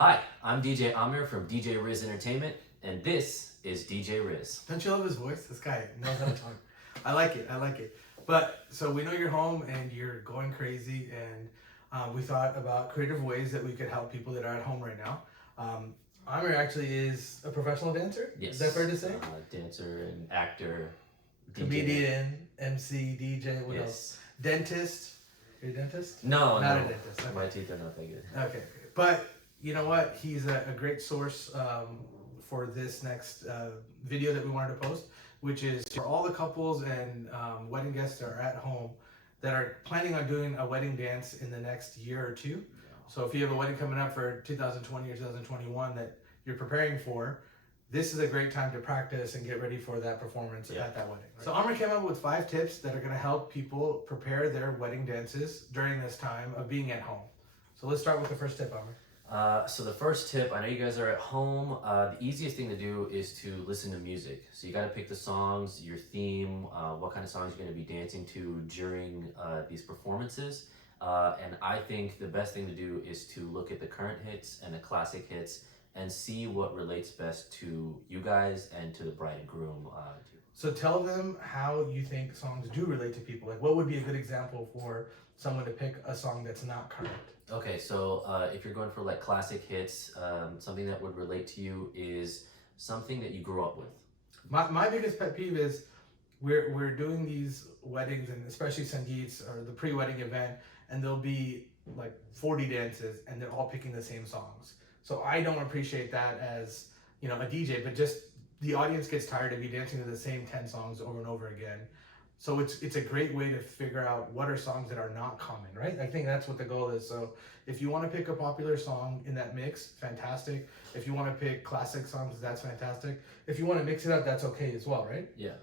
Hi, I'm DJ Aamir from DJ Riz Entertainment, and this is DJ Riz. Don't you love his voice? This guy knows how to talk. I like it. But so we know you're home and you're going crazy, and we thought about creative ways that we could help people that are at home right now. Amir actually is a professional dancer. Yes. Is that fair to say? Dancer and actor, DJ. Comedian, MC, DJ. What Yes. else? Dentist. You're a dentist? No, Not no. a dentist. Okay. My teeth are not that good. Okay. But you know what? He's a great source for this next video that we wanted to post, which is for all the couples and wedding guests that are at home that are planning on doing a wedding dance in the next year or two. So if you have a wedding coming up for 2020 or 2021 that you're preparing for, this is a great time to practice and get ready for that performance at that wedding. Right? So Amr came up with 5 tips that are going to help people prepare their wedding dances during this time of being at home. So let's start with the first tip, Amr. So the first tip, I know you guys are at home. The easiest thing to do is to listen to music. So you got to pick the songs, your theme, what kind of songs you're going to be dancing to during these performances. And I think the best thing to do is to look at the current hits and the classic hits and see what relates best to you guys and to the bride and groom. So tell them how you think songs do relate to people. Like, what would be a good example for someone to pick a song that's not current? Okay, so if you're going for like classic hits, something that would relate to you is something that you grew up with. My biggest pet peeve is we're doing these weddings, and especially Sangeets or the pre-wedding event, and there'll be like 40 dances and they're all picking the same songs. So I don't appreciate that as, you know, a DJ, but just the audience gets tired of you dancing to the same 10 songs over and over again. So it's a great way to figure out what are songs that are not common, right? I think that's what the goal is. So if you want to pick a popular song in that mix, fantastic. If you want to pick classic songs, that's fantastic. If you want to mix it up, that's okay as well, right? Yeah.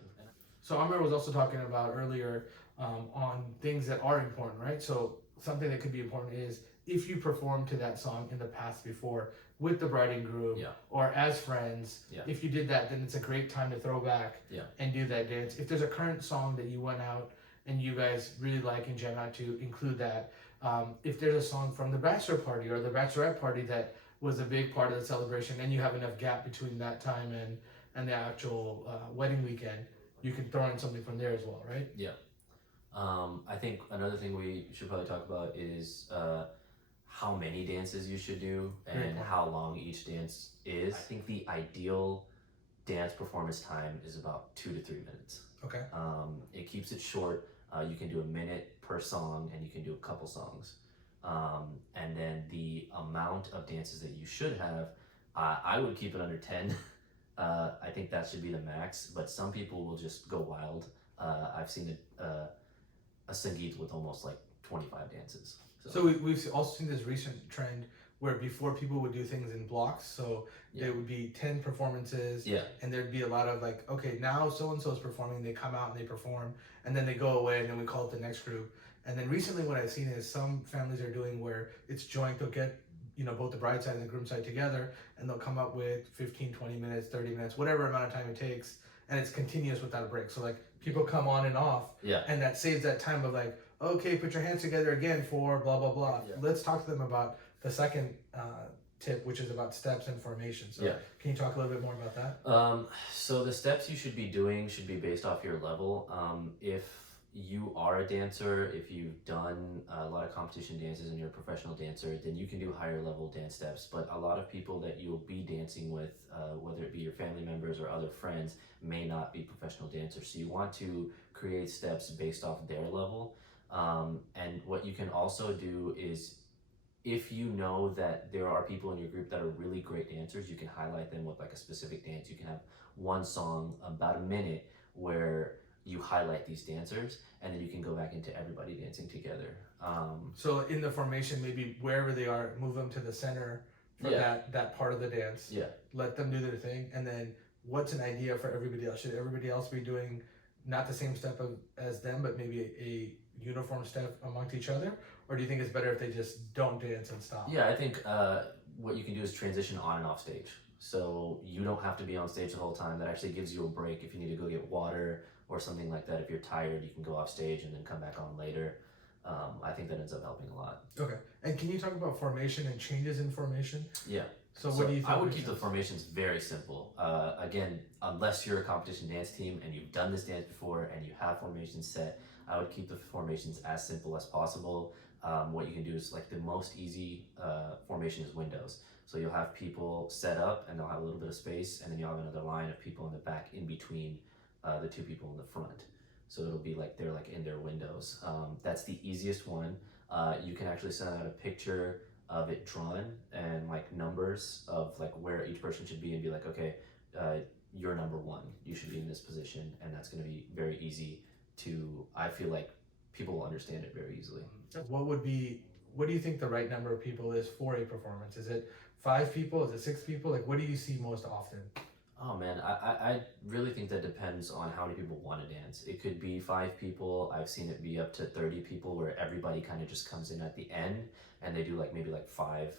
So Amir was also talking about earlier on things that are important, right? So something that could be important is if you performed to that song in the past before with the bride and groom or as friends, if you did that, then it's a great time to throw back and do that dance. If there's a current song that you went out and you guys really like and jam out to, include that. If there's a song from the bachelor party or the bachelorette party that was a big part of the celebration and you have enough gap between that time and the actual wedding weekend, you can throw in something from there as well, right? Yeah. I think another thing we should probably talk about is how many dances you should do and how long each dance is. I think the ideal dance performance time is about 2 to 3 minutes. Okay. It keeps it short. You can do a minute per song and you can do a couple songs. And then the amount of dances that you should have, I would keep it under 10. I think that should be the max, but some people will just go wild. I've seen a Sangeet with almost like 25 dances. So we've also seen this recent trend where before people would do things in blocks. So there would be 10 performances and there'd be a lot of like, okay, now so-and-so is performing, they come out and they perform and then they go away and then we call it the next group. And then recently what I've seen is some families are doing where it's joint, they'll get, you know, both the bride side and the groom side together and they'll come up with 15, 20 minutes, 30 minutes, whatever amount of time it takes. And it's continuous without a break. So like people come on and off and that saves that time of like, okay, put your hands together again for blah, blah, blah. Let's talk to them about the second tip, which is about steps and formation. So can you talk a little bit more about that? So the steps you should be doing should be based off your level. If you are a dancer, if you've done a lot of competition dances and you're a professional dancer, then you can do higher level dance steps. But a lot of people that you'll be dancing with, whether it be your family members or other friends, may not be professional dancers. So you want to create steps based off their level. And what you can also do is, if you know that there are people in your group that are really great dancers, you can highlight them with like a specific dance. You can have one song, about a minute, where you highlight these dancers, and then you can go back into everybody dancing together. So in the formation, maybe wherever they are, move them to the center for that part of the dance. Let them do their thing, and then what's an idea for everybody else? Should everybody else be doing not the same step as them, but maybe a uniform step amongst each other? Or do you think it's better if they just don't dance and stop? Yeah, I think what you can do is transition on and off stage. So you don't have to be on stage the whole time. That actually gives you a break if you need to go get water or something like that. If you're tired, you can go off stage and then come back on later. I think that ends up helping a lot. Okay. And can you talk about formation and changes in formation? Yeah. So what do you think? I would keep the formations very simple. Again, unless you're a competition dance team and you've done this dance before and you have formations set, I would keep the formations as simple as possible. What you can do is like the most easy formation is windows. So you'll have people set up and they'll have a little bit of space, and then you'll have another line of people in the back in between the two people in the front. So it'll be like they're like in their windows. That's the easiest one. You can actually send out a picture of it drawn and like numbers of like where each person should be, and be like, okay, you're number one. You should be in this position, and that's going to be very easy to. I feel like people will understand it very easily. What do you think the right number of people is for a performance? Is it 5 people? Is it 6 people? Like, what do you see most often? Oh man, I really think that depends on how many people want to dance. It could be 5 people. I've seen it be up to 30 people where everybody kind of just comes in at the end and they do like maybe like 5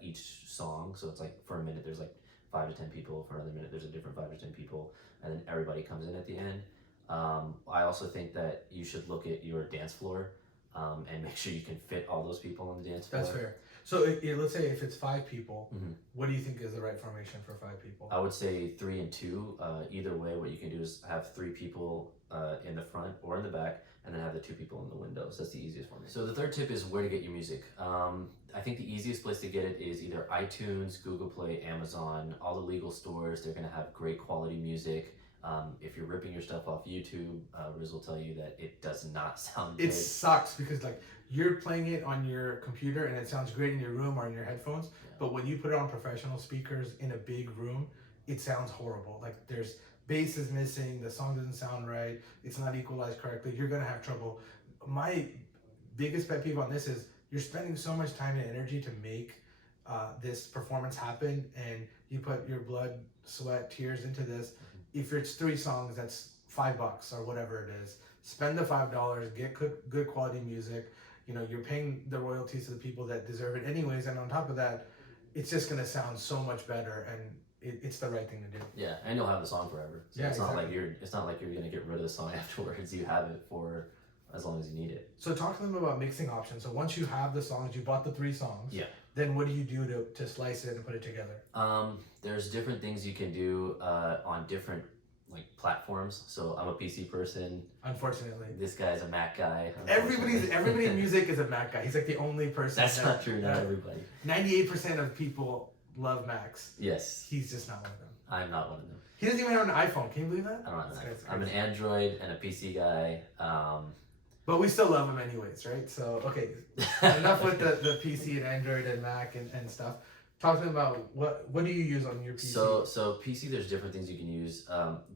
each song. So it's like for a minute there's like 5 to 10 people. For another minute there's a different 5 to 10 people, and then everybody comes in at the end. I also think that you should look at your dance floor and make sure you can fit all those people on the dance floor. That's fair. So let's say if it's 5 people, what do you think is the right formation for 5 people? I would say 3 and 2. Either way, what you can do is have 3 people in the front or in the back, and then have the 2 people in the windows. That's the easiest formation. So the third tip is where to get your music. I think the easiest place to get it is either iTunes, Google Play, Amazon, all the legal stores. They're gonna have great quality music. If you're ripping your stuff off YouTube, Riz will tell you that it does not sound good. It sucks because like you're playing it on your computer and it sounds great in your room or in your headphones, but when you put it on professional speakers in a big room, it sounds horrible. Like there's bass is missing, the song doesn't sound right, it's not equalized correctly, you're gonna have trouble. My biggest pet peeve on this is you're spending so much time and energy to make this performance happen, and you put your blood, sweat, tears into this. If it's 3 songs, that's $5 or whatever it is. Spend the $5, get good quality music. You know, you're paying the royalties to the people that deserve it anyways, and on top of that, it's just gonna sound so much better, and it's the right thing to do. Yeah, and you'll have the song forever. So yeah, it's exactly. not like you're gonna get rid of the song afterwards. You have it for as long as you need it. So talk to them about mixing options. So once you have the songs, you bought the 3 songs. Yeah. Then what do you do to slice it and put it together? There's different things you can do on different like platforms. So I'm a PC person. Unfortunately. This guy's a Mac guy. Everybody in music is a Mac guy. He's like the only person. That's not true. Not everybody. 98% of people love Macs. Yes. He's just not one of them. I'm not one of them. He doesn't even have an iPhone. Can you believe that? I don't have an iPhone. I'm an Android and a PC guy. But we still love him anyways, right? So, okay, enough with the PC and Android and Mac and stuff. Talk to them about what do you use on your PC? So PC, there's different things you can use.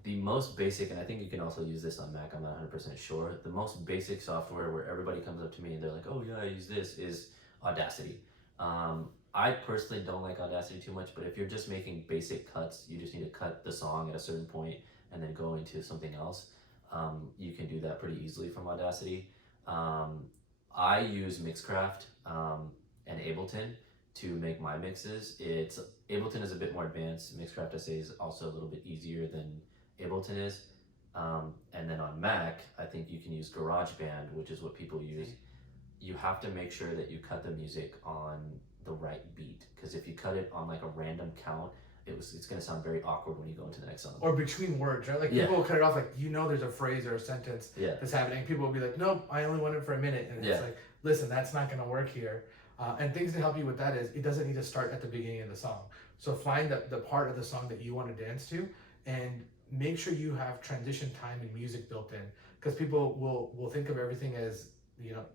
The most basic, and I think you can also use this on Mac, I'm not 100% sure. The most basic software where everybody comes up to me and they're like, oh yeah, I use this, is Audacity. I personally don't like Audacity too much, but if you're just making basic cuts, you just need to cut the song at a certain point and then go into something else. You can do that pretty easily from Audacity. I use Mixcraft and Ableton to make my mixes. Ableton is a bit more advanced. Mixcraft, I say, is also a little bit easier than Ableton is. And then on Mac, I think you can use GarageBand, which is what people use. You have to make sure that you cut the music on the right beat, because if you cut it on like a random count, it's going to sound very awkward when you go into the next song. Or between words, right? Like people will cut it off, like, there's a phrase or a sentence that's happening. People will be like, nope, I only want it for a minute. And it's like, listen, that's not going to work here. And things to help you with that is it doesn't need to start at the beginning of the song. So find the part of the song that you want to dance to, and make sure you have transition time and music built in, because people will think of everything as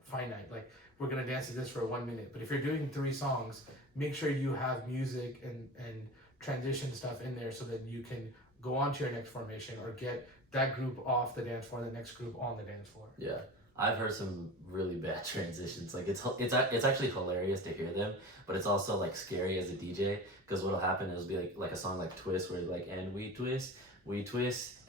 finite. Like, we're going to dance to this for 1 minute. But if you're doing 3 songs, make sure you have music and transition stuff in there so that you can go on to your next formation or get that group off the dance floor and the next group on the dance floor. Yeah. I've heard some really bad transitions. Like it's actually hilarious to hear them, but it's also like scary as a DJ, because what'll happen is it'll be like a song like Twist, where like, and we twist,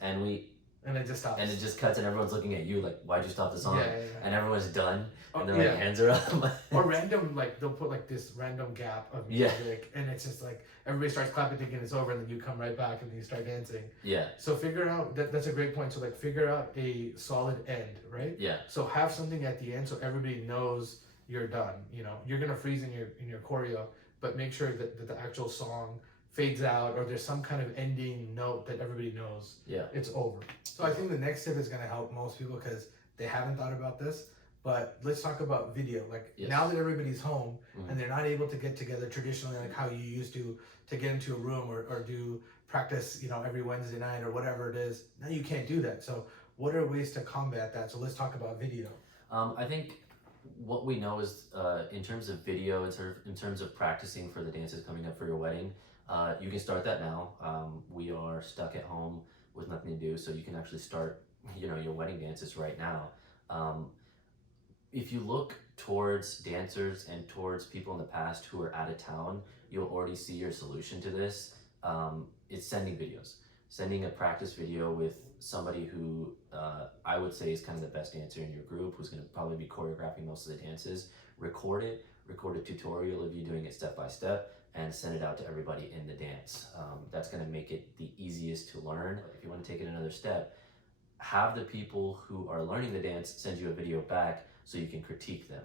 and we, And it just stops. And it just cuts, and everyone's looking at you like, why'd you stop the song? And everyone's done, and their like, hands are up. Or random, like, they'll put like this random gap of music, and it's just like, everybody starts clapping thinking it's over, and then you come right back and you start dancing. So figure out, that's a great point. So like, figure out a solid end, right? So have something at the end so everybody knows you're done. You know, you're gonna freeze in your choreo, but make sure that the actual song fades out, or there's some kind of ending note that everybody knows it's over. So I think the next tip is going to help most people because they haven't thought about this. But let's talk about video. Like now that everybody's home and they're not able to get together traditionally, like how you used to get into a room or do practice, you know, every Wednesday night or whatever it is. Now you can't do that. So what are ways to combat that? So let's talk about video. I think what we know is in terms of video, in terms of practicing for the dances coming up for your wedding, you can start that now. We are stuck at home with nothing to do, so you can actually start, you know, your wedding dances right now. If you look towards dancers and towards people in the past who are out of town, you'll already see your solution to this. It's sending videos. Sending a practice video with somebody who I would say is kind of the best dancer in your group, who's going to probably be choreographing most of the dances. Record a tutorial of you doing it step by step, and send it out to everybody in the dance. That's going to make it the easiest to learn. If you want to take it another step, have the people who are learning the dance send you a video back so you can critique them.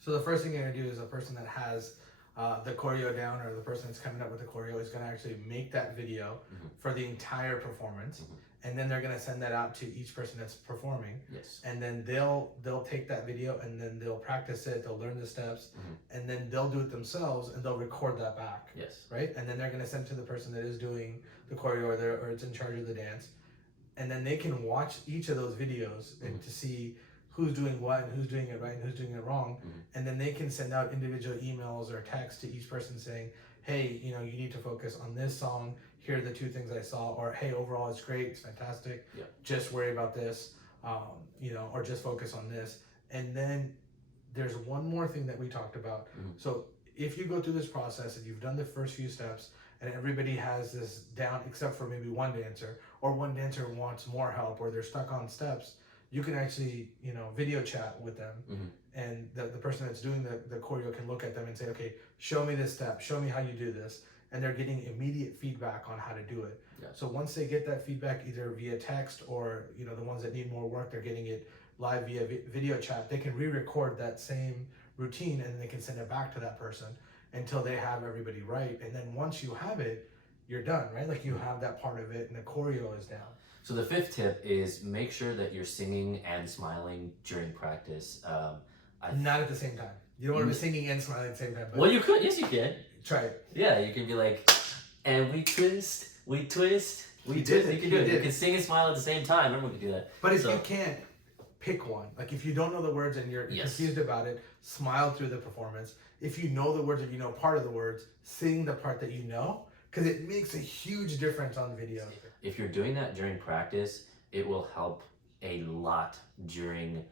So the first thing you're going to do is a person that has the choreo down, or the person that's coming up with the choreo, is going to actually make that video for the entire performance. And then they're going to send that out to each person that's performing. And then they'll take that video and then they'll practice it, they'll learn the steps, and then they'll do it themselves and they'll record that back. Right? And then they're going to send it to the person that is doing the choreo or it's in charge of the dance. And then they can watch each of those videos and to see who's doing what and who's doing it right and who's doing it wrong. And then they can send out individual emails or texts to each person saying, hey, you know, you need to focus on this song. Here are the 2 things I saw. Or, hey, overall it's great, it's fantastic. Just worry about this, you know, or just focus on this. And then there's one more thing that we talked about. So if you go through this process and you've done the first few steps and everybody has this down except for maybe one dancer, or one dancer wants more help, or they're stuck on steps, you can actually, you know, video chat with them. And the person that's doing the choreo can look at them and say, okay, show me this step, show me how you do this. And they're getting immediate feedback on how to do it. So once they get that feedback either via text, or, you know, the ones that need more work, they're getting it live via video chat, they can re-record that same routine and they can send it back to that person until they have everybody right. And then once you have it, you're done, right? Like you have that part of it and the choreo is down. So the 5th tip is make sure that you're singing and smiling during practice. Not at the same time. You don't want to be singing and smiling at the same time. Well, you could. Yes, you can. Try it. Yeah, you can be like, and we twist, we twist, we twist. You can do it. You can sing and smile at the same time. Everyone can do that. But if you can't, pick one. Like if you don't know the words and you're confused about it, smile through the performance. If you know the words or you know part of the words, sing the part that you know, because it makes a huge difference on video. If you're doing that during practice, it will help a lot during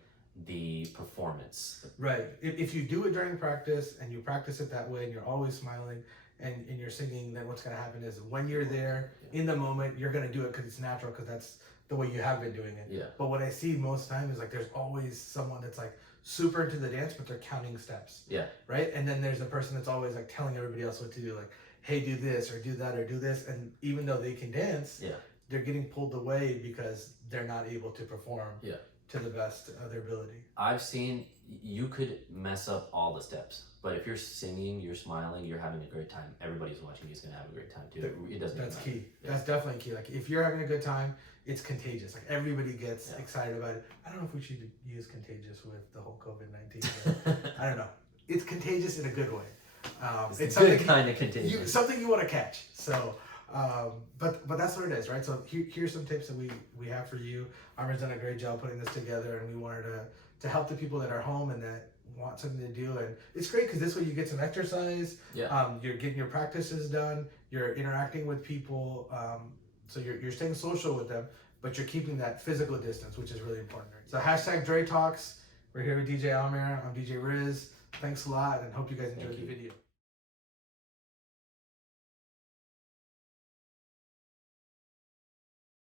the performance. Right. If you do it during practice and you practice it that way and you're always smiling and you're singing, then what's going to happen is when you're there in the moment, you're going to do it because it's natural, because that's the way you have been doing it. But what I see most time is like there's always someone that's like super into the dance, but they're counting steps. Right. And then there's a person that's always like telling everybody else what to do, like, hey, do this or do that or do this. And even though they can dance, they're getting pulled away because they're not able to perform to the best of their ability. I've seen you could mess up all the steps, but if you're singing, you're smiling, you're having a great time, everybody's watching you is going to have a great time too. It doesn't. That's key. That's definitely key. Like if you're having a good time, it's contagious. Like everybody gets excited about it. I don't know if we should use contagious with the whole COVID-19. I don't know. It's contagious in a good way. It's a good kind of contagious. Something you want to catch. So, but that's what it is, right? So here's some tips that we have for you. Aamir's done a great job putting this together, and we wanted to help the people that are home and that want something to do. And it's great because this way you get some exercise. You're getting your practices done. You're interacting with people. So you're staying social with them, but you're keeping that physical distance, which is really important. So # Dre Talks. We're here with DJ Aamir. I'm DJ Riz. Thanks a lot, and hope you guys enjoyed the video.